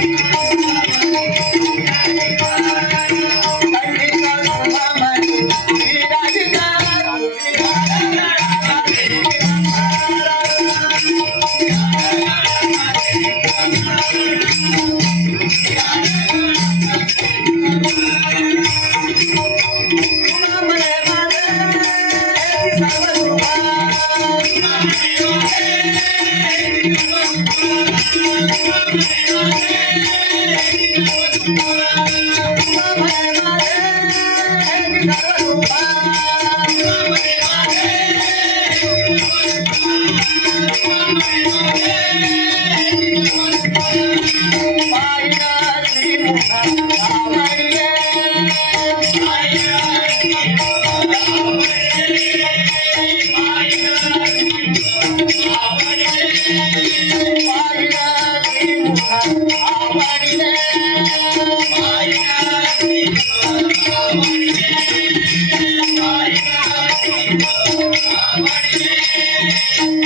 Thank you. Peace.